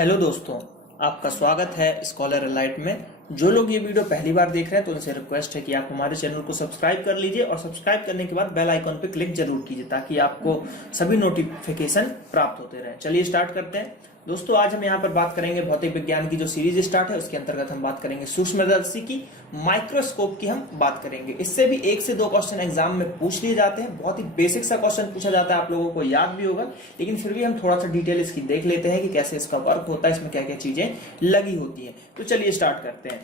Hello दोस्तों, आपका स्वागत है स्कॉलर एलाइट में। जो लोग ये वीडियो पहली बार देख रहे हैं तो उनसे रिक्वेस्ट है कि आप हमारे चैनल को सब्सक्राइब कर लीजिए और सब्सक्राइब करने के बाद बेल आइकन पे क्लिक जरूर कीजिए ताकि आपको सभी नोटिफिकेशन प्राप्त होते रहें। चलिए स्टार्ट करते हैं। दोस्तों, आज हम यहाँ पर बात करेंगे भौतिक विज्ञान की जो सीरीज स्टार्ट है उसके अंतर्गत हम बात करेंगे सूक्ष्मदर्शी की, माइक्रोस्कोप की हम बात करेंगे। इससे भी 1 से 2 क्वेश्चन एग्जाम में पूछ लिए जाते हैं। बहुत ही बेसिक सा क्वेश्चन पूछा जाता है, आप लोगों को याद भी होगा, लेकिन फिर भी हम थोड़ा सा डिटेल इसकी देख लेते हैं कि कैसे इसका वर्क होता है, इसमें क्या क्या चीजें लगी होती है। तो चलिए स्टार्ट करते हैं।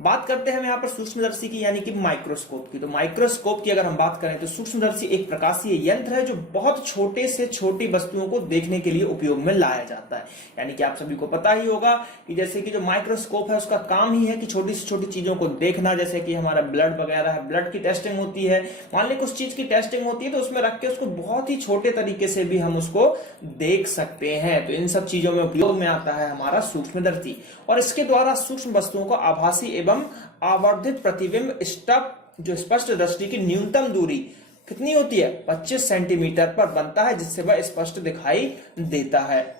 बात करते हैं हम यहाँ पर सूक्ष्मदर्शी की यानी कि माइक्रोस्कोप की। तो माइक्रोस्कोप की अगर हम बात करें तो सूक्ष्मदर्शी एक प्रकाशीय यंत्र है जो बहुत छोटे से छोटी वस्तुओं को देखने के लिए उपयोग में लाया जाता है। यानी कि आप सभी को पता ही होगा कि जैसे कि जो माइक्रोस्कोप है उसका काम ही है कि छोटी से छोटी चीजों को देखना। जैसे कि हमारा ब्लड वगैरह है, ब्लड की टेस्टिंग होती है, मान ली कुछ चीज की टेस्टिंग होती है तो उसमें रख के उसको बहुत ही छोटे तरीके से भी हम उसको देख सकते हैं। तो इन सब चीजों में उपयोग में आता है हमारा सूक्ष्मदर्शी, और इसके द्वारा सूक्ष्म वस्तुओं को आभासी एवं आवर्धित प्रतिबिंब जो स्पष्ट दृष्टि की न्यूनतम दूरी कितनी होती है 25 सेंटीमीटर पर बनता है, जिससे वह स्पष्ट दिखाई देता है।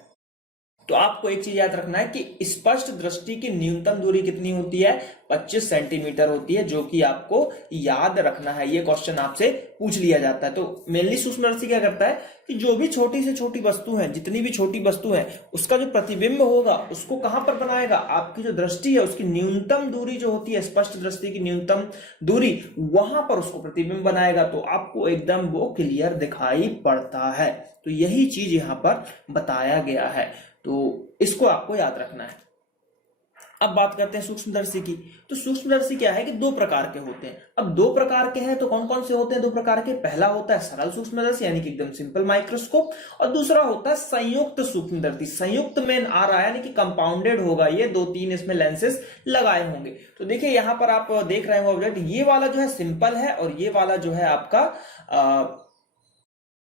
तो आपको एक चीज याद रखना है कि स्पष्ट दृष्टि की न्यूनतम दूरी कितनी होती है 25 सेंटीमीटर होती है, जो कि आपको याद रखना है। ये क्वेश्चन आपसे पूछ लिया जाता है। तो मेनली सूक्ष्मदर्शी क्या करता है कि जो भी छोटी से छोटी वस्तु है, जितनी भी छोटी वस्तु है, उसका जो प्रतिबिंब होगा उसको कहां पर बनाएगा, आपकी जो दृष्टि है उसकी न्यूनतम दूरी जो होती है, स्पष्ट दृष्टि की न्यूनतम दूरी, वहां पर उसको प्रतिबिंब बनाएगा तो आपको एकदम वो क्लियर दिखाई पड़ता है। तो यही चीज यहां पर बताया गया है, तो इसको आपको याद रखना है। अब बात करते हैं सूक्ष्मदर्शी की। तो सूक्ष्मदर्शी क्या है कि 2 प्रकार के होते हैं। अब 2 प्रकार के हैं तो कौन कौन से होते हैं 2 प्रकार के? पहला होता है सरल सूक्ष्मदर्शी यानी कि एकदम सिंपल माइक्रोस्कोप, और दूसरा होता है संयुक्त सूक्ष्मदर्शी। संयुक्त में आ रहा है यानी कि कंपाउंडेड होगा, ये 2-3 इसमें लेंसेज लगाए होंगे। तो देखिए यहां पर आप देख रहे हो ऑब्जेक्ट, ये वाला जो है सिंपल है और ये वाला जो है आपका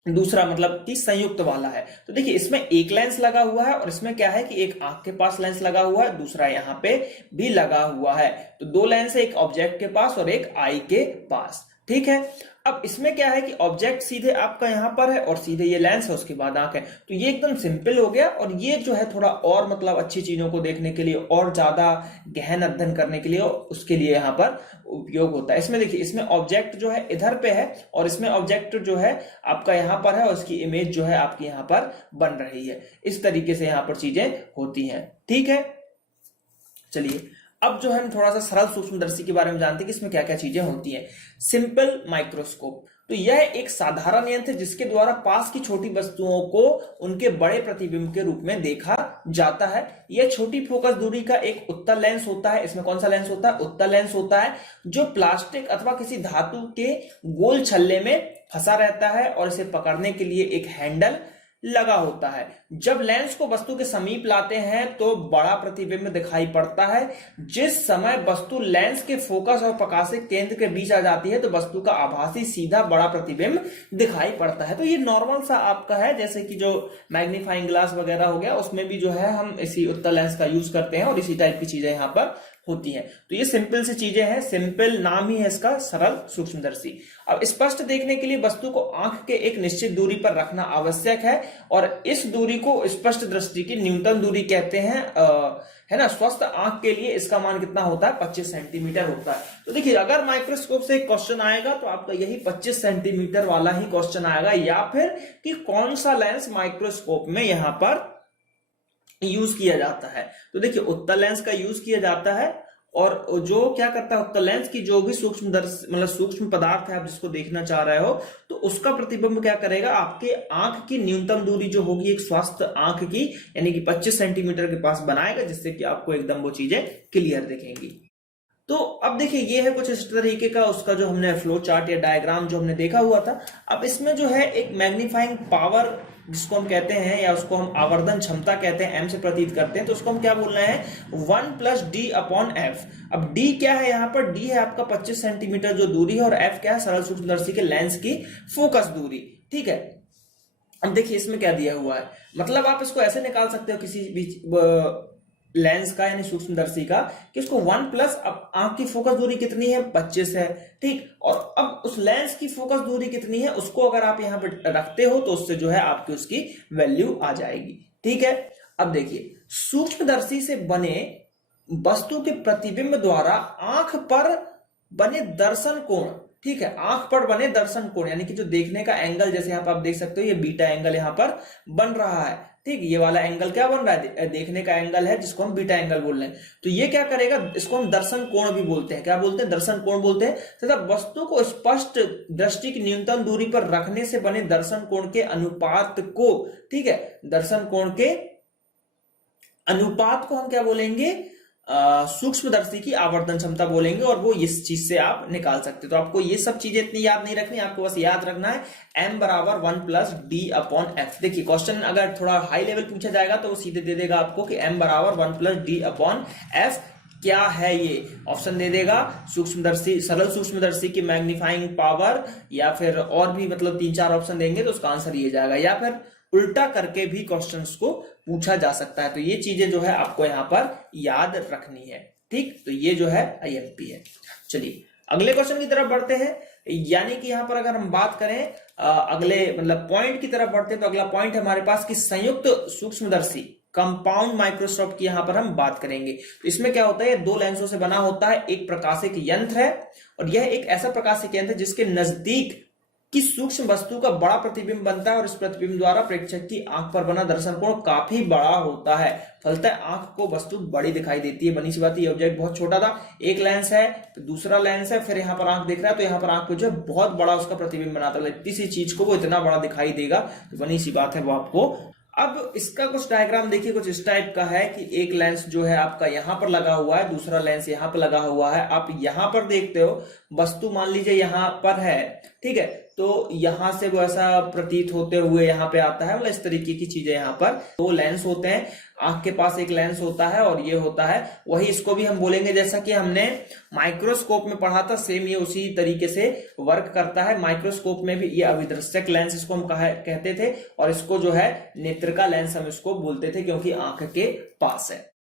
दूसरा मतलब कि संयुक्त वाला है। तो देखिए इसमें एक लेंस लगा हुआ है और इसमें क्या है कि एक आंख के पास लेंस लगा हुआ है, दूसरा यहाँ पे भी लगा हुआ है। तो 2 लेंस है, एक ऑब्जेक्ट के पास और एक आई के पास। ठीक है। अब इसमें क्या है कि ऑब्जेक्ट सीधे आपका यहां पर है और सीधे ये लेंस है, उसके बाद आंख है। तो ये एकदम सिंपल हो गया, और ये जो है थोड़ा और मतलब अच्छी चीजों को देखने के लिए और ज्यादा गहन अध्ययन करने के लिए उसके लिए यहां पर उपयोग होता है। इसमें देखिए, इसमें ऑब्जेक्ट जो है इधर पे है और इसमें ऑब्जेक्ट जो है आपका यहां पर है और इसकी इमेज जो है आपकी यहां पर बन रही है। इस तरीके से यहां पर चीजें होती हैं। ठीक है। चलिए अब जो है हम थोड़ा सा सरल सूक्ष्मदर्शी के बारे में जानते हैं कि इसमें क्या क्या चीजें होती हैं। सिंपल माइक्रोस्कोप, तो यह एक साधारण यंत्र है जिसके द्वारा पास की छोटी वस्तुओं को उनके बड़े प्रतिबिंब के रूप में देखा जाता है। यह छोटी फोकस दूरी का एक उत्तल लेंस होता है। इसमें कौन सा लेंस होता है? उत्तल लेंस होता है, जो प्लास्टिक अथवा किसी धातु के गोल छल्ले में फंसा रहता है और इसे पकड़ने के लिए एक हैंडल लगा होता है। जब लेंस को वस्तु के समीप लाते हैं तो बड़ा प्रतिबिंब दिखाई पड़ता है। जिस समय वस्तु लेंस के फोकस और प्रकाशिक केंद्र के बीच आ जाती है तो वस्तु का आभासी सीधा बड़ा प्रतिबिंब दिखाई पड़ता है। तो ये नॉर्मल सा आपका है, जैसे कि जो मैग्नीफाइंग ग्लास वगैरह हो गया उसमें भी जो है हम इसी उत्तल लेंस का यूज करते हैं और इसी टाइप की चीजें यहाँ पर होती हैं। तो ये सिंपल सी चीजें हैं, सिंपल नाम ही है इसका, सरल सूक्ष्मदर्शी। अब स्पष्ट देखने के लिए वस्तु को आंख के एक निश्चित दूरी पर रखना आवश्यक है, और इस दूरी को स्पष्ट दृष्टि की न्यूनतम दूरी कहते हैं, है ना। स्वस्थ आंख के लिए इसका मान कितना होता है? 25 सेंटीमीटर होता है। तो देखिए अगर माइक्रोस्कोप से एक क्वेश्चन आएगा तो आपका यही 25 सेंटीमीटर वाला ही क्वेश्चन आएगा, या फिर कि कौन सा लेंस माइक्रोस्कोप में यहां पर यूज किया जाता है। तो देखिए उत्तल लेंस का यूज किया जाता है, और जो क्या करता है उत्तल लेंस की जो भी सूक्ष्म पदार्थ है आप जिसको देखना चाह रहे हो, तो उसका प्रतिबिंब क्या करेगा, आपके आंख की न्यूनतम दूरी जो होगी एक स्वस्थ आंख की यानी कि 25 सेंटीमीटर के पास बनाएगा, जिससे कि आपको एकदम वो चीजें क्लियर दिखेंगी। तो अब देखिए ये है कुछ इस तरीके का उसका जो हमने फ्लो चार्ट या डायग्राम जो हमने देखा हुआ था। अब इसमें जो है एक मैग्नीफाइंग पावर जिसको हम कहते हैं, या उसको हम आवर्धन क्षमता कहते हैं, एम से प्रतीत करते हैं, तो उसको हम क्या बोल रहे हैं 1+d/f। अब d क्या है यहाँ पर? d है आपका 25 सेंटीमीटर जो दूरी है, और f क्या है? सरल सूक्ष्मदर्शी के लेंस की फोकस दूरी। ठीक है। अब देखिए इसमें क्या दिया हुआ है, मतलब आप इसको ऐसे निकाल सकते हो किसी भी लेंस का यानी सूक्ष्मदर्शी का, कि इसको 1+ अब आंख की फोकस दूरी कितनी है? 25 है। ठीक। और अब उस लेंस की फोकस दूरी कितनी है उसको अगर आप यहां पे रखते हो तो उससे जो है आपकी उसकी वैल्यू आ जाएगी। ठीक है। अब देखिए, सूक्ष्मदर्शी से बने वस्तु के प्रतिबिंब द्वारा आंख पर बने दर्शन कोण, ठीक है, आंख पर बने दर्शन कोण यानी कि जो देखने का एंगल, जैसे यहाँ पर आप देख सकते हो ये बीटा एंगल यहाँ पर बन रहा है, ठीक, ये वाला एंगल क्या बन रहा है, देखने का एंगल है जिसको हम बीटा एंगल बोल रहे हैं। तो ये क्या करेगा, इसको हम दर्शन कोण भी बोलते हैं। क्या बोलते हैं, दर्शन कोण बोलते हैं। तथा वस्तु को स्पष्ट दृष्टि की न्यूनतम दूरी पर रखने से बने दर्शन कोण के अनुपात को, ठीक है, दर्शन कोण के अनुपात को हम क्या बोलेंगे, सूक्ष्मदर्शी की आवर्धन क्षमता बोलेंगे, और वो इस चीज से आप निकाल सकते हो। तो आपको ये सब चीजें इतनी याद नहीं रखनी, आपको बस याद रखना है m बराबर 1+d/f। देखिए क्वेश्चन अगर थोड़ा हाई लेवल पूछा जाएगा तो वो सीधे दे देगा आपको कि m बराबर 1+d/f क्या है, ये ऑप्शन दे देगा, सूक्ष्मदर्शी, सरल सूक्ष्मदर्शी की मैग्नीफाइंग पावर, या फिर और भी मतलब 3-4 ऑप्शन देंगे तो उसका आंसर ये जाएगा, या फिर उल्टा करके भी क्वेश्चंस को पूछा जा सकता है। तो ये चीजें जो है आपको यहाँ पर याद रखनी है, ठीक। तो ये जो है IMP है। चलिए अगले क्वेश्चन की तरफ बढ़ते हैं, यानी कि यहाँ पर अगर हम बात करें अगले मतलब पॉइंट की तरफ बढ़ते हैं, तो अगला पॉइंट है हमारे पास कि संयुक्त सूक्ष्मदर्शी कंपाउंड माइक्रोस्कोप की यहाँ पर हम बात करेंगे। तो इसमें क्या होता है, 2 लेंसों से बना होता है, एक प्रकाशिक यंत्र है, और यह एक ऐसा प्रकाशिक यंत्र है जिसके नजदीक कि सूक्ष्म वस्तु का बड़ा प्रतिबिंब बनता है, और इस प्रतिबिंब द्वारा प्रेक्षक की आंख पर बना दर्शन कोण काफी बड़ा होता है। फलतः आंख को वस्तु बड़ी दिखाई देती है। बनी सी बात, ये ऑब्जेक्ट बहुत छोटा था, एक लेंस है तो दूसरा लेंस है, फिर यहाँ पर आंख देख रहा है, तो यहाँ पर आंख को जो है बहुत बड़ा उसका प्रतिबिंब बनाता है, इतनी सी चीज को वो इतना बड़ा दिखाई देगा, तो बनी सी बात है वो आपको। अब इसका कुछ डायग्राम देखिए, कुछ इस टाइप का है कि एक लेंस जो है आपका यहाँ पर लगा हुआ है, दूसरा लेंस यहाँ पर लगा हुआ है। आप यहाँ पर देखते हो वस्तु मान लीजिए यहाँ पर है, ठीक है, तो यहां से वो ऐसा प्रतीत होते हुए यहाँ पे आता है, मतलब इस तरीके की चीजें यहाँ पर 2 लेंस होते हैं, आंख के पास एक लेंस होता है और ये होता है, वही इसको भी हम बोलेंगे जैसा कि हमने माइक्रोस्कोप में पढ़ा था, सेम ये उसी तरीके से वर्क करता है। माइक्रोस्कोप में भी ये अभिदृश्यक लेंस इसको हम कहते थे, और इसको जो है नेत्र का लेंस हम इसको बोलते थे, क्योंकि आंख के पास है।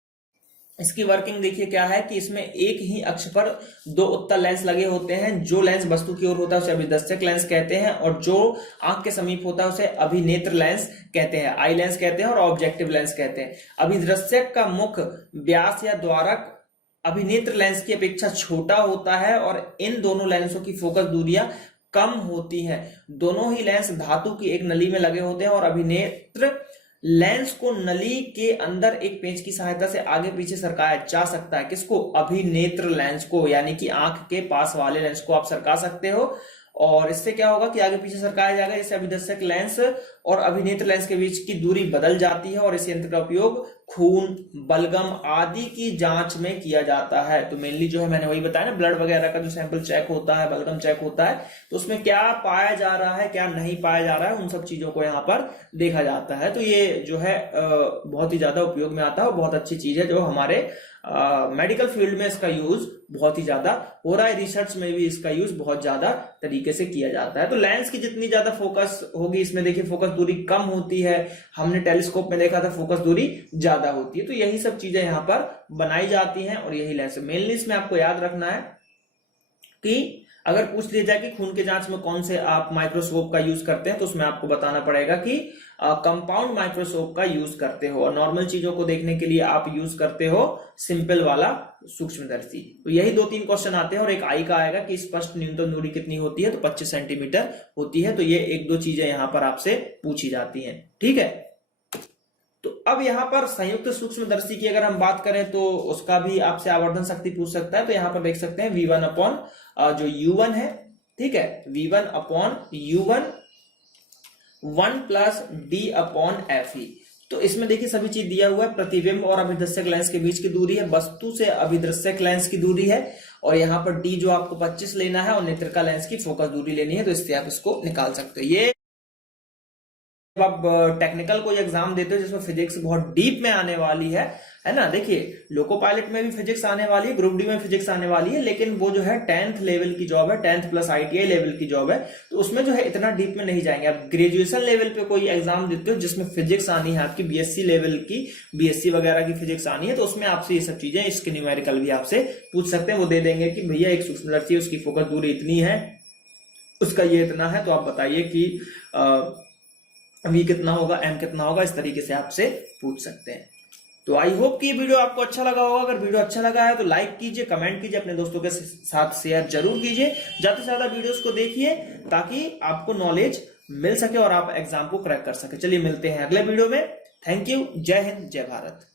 इसकी वर्किंग देखिए क्या है कि इसमें एक ही अक्ष पर 2 उत्तल लेंस लगे होते हैं। जो लेंस वस्तु की ओर होता है उसे अभिदृश्यक लेंस कहते हैं, और जो आंख के समीप होता है उसे अभिनेत्र लेंस कहते हैं, आई लेंस कहते हैं, और ऑब्जेक्टिव लेंस कहते हैं। अभिदृश्यक का मुख्य व्यास या द्वारक अभिनेत्र लेंस की अपेक्षा छोटा होता है, और इन दोनों लेंसों की फोकस दूरियां कम होती हैं। दोनों ही लेंस धातु की एक नली में लगे होते हैं, और अभिनेत्र लेंस को नली के अंदर एक पेंच की सहायता से आगे पीछे सरकाया जा सकता है। किसको, अभिनेत्र लेंस को, यानी कि आंख के पास वाले लेंस को आप सरका सकते हो, और इससे क्या होगा कि आगे पीछे सरकाया जाएगा। जैसे अभिदर्शक लेंस और अभिनेत्र लेंस के बीच की दूरी बदल जाती है, और इस यंत्र का उपयोग खून, बलगम आदि की जांच में किया जाता है। तो मेनली जो है मैंने वही बताया ना, ब्लड वगैरह का जो सैंपल चेक होता है, बलगम चेक होता है, तो उसमें क्या पाया जा रहा है क्या नहीं पाया जा रहा है, उन सब चीजों को यहाँ पर देखा जाता है। तो ये जो है बहुत ही ज्यादा उपयोग में आता है, और बहुत अच्छी चीज है जो हमारे मेडिकल फील्ड में इसका यूज बहुत ही ज्यादा हो रहा है, रिसर्च में भी इसका यूज बहुत ज्यादा तरीके से किया जाता है। तो लेंस की जितनी ज्यादा फोकस होगी इसमें, देखिए फोकस दूरी कम होती है, हमने टेलीस्कोप में देखा था फोकस दूरी ज्यादा होती है। तो यही सब चीजें यहाँ पर बनाई जाती हैं, और यही लेंस मेनली इसमें आपको याद रखना है कि अगर पूछ लिया जाए कि खून के जांच में कौन से आप माइक्रोस्कोप का यूज करते हैं, तो उसमें आपको बताना पड़ेगा कि कंपाउंड माइक्रोस्कोप का यूज करते हो, और नॉर्मल चीजों को देखने के लिए आप यूज करते हो सिंपल वाला सूक्ष्मदर्शी। तो यही 2-3 क्वेश्चन आते हैं, और एक आई का आएगा कि स्पष्ट न्यूनतम दूरी कितनी होती है, तो 25 सेंटीमीटर होती है। तो ये 1-2 चीजें यहां पर आपसे पूछी जाती हैं, ठीक है। तो अब यहाँ पर संयुक्त सूक्ष्मदर्शी की अगर हम बात करें तो उसका भी आपसे आवर्धन शक्ति पूछ सकता है। तो यहाँ पर देख सकते हैं V1 अपॉन जो U1 है, ठीक है, V1 अपॉन U1 1+D/Fe। तो इसमें देखिए सभी चीज दिया हुआ है, प्रतिबिंब और अभिदर्शक लेंस के बीच की दूरी है, वस्तु से अभिदर्शक लेंस की दूरी है, और यहाँ पर D जो आपको 25 लेना है, और नेत्रिका लेंस की फोकस दूरी लेनी है। तो इससे आप इसको निकाल सकते हो। ये जब आप टेक्निकल कोई एग्जाम देते हो जिसमें फिजिक्स बहुत डीप में आने वाली है ना, देखिए लोको पायलट में भी फिजिक्स आने वाली है, ग्रुप डी में फिजिक्स आने वाली है, लेकिन वो जो है 10th लेवल की जॉब है, 10th प्लस ITI लेवल की जॉब है, तो उसमें जो है इतना डीप में नहीं जाएंगे। आप ग्रेजुएशन लेवल पे कोई एग्जाम देते हो जिसमें फिजिक्स आनी है आपकी, BSc लेवल की, BSc वगैरह की फिजिक्स आनी है, तो उसमें आपसे ये सब चीजें, इसके न्यूमेरिकल भी आपसे पूछ सकते हैं। वो दे देंगे कि भैया एक सूक्ष्मदर्शी उसकी फोकस दूरी इतनी है, उसका ये इतना है, तो आप बताइए कि वी कितना होगा, एम कितना होगा, इस तरीके से आपसे पूछ सकते हैं। तो आई होप कि ये वीडियो आपको अच्छा लगा होगा। अगर वीडियो अच्छा लगा है तो लाइक कीजिए, कमेंट कीजिए, अपने दोस्तों के साथ शेयर जरूर कीजिए। ज्यादा से ज्यादा वीडियोस को देखिए ताकि आपको नॉलेज मिल सके और आप एग्जाम को क्रैक कर सके। चलिए मिलते हैं अगले वीडियो में। Thank you. जय हिंद, जय भारत।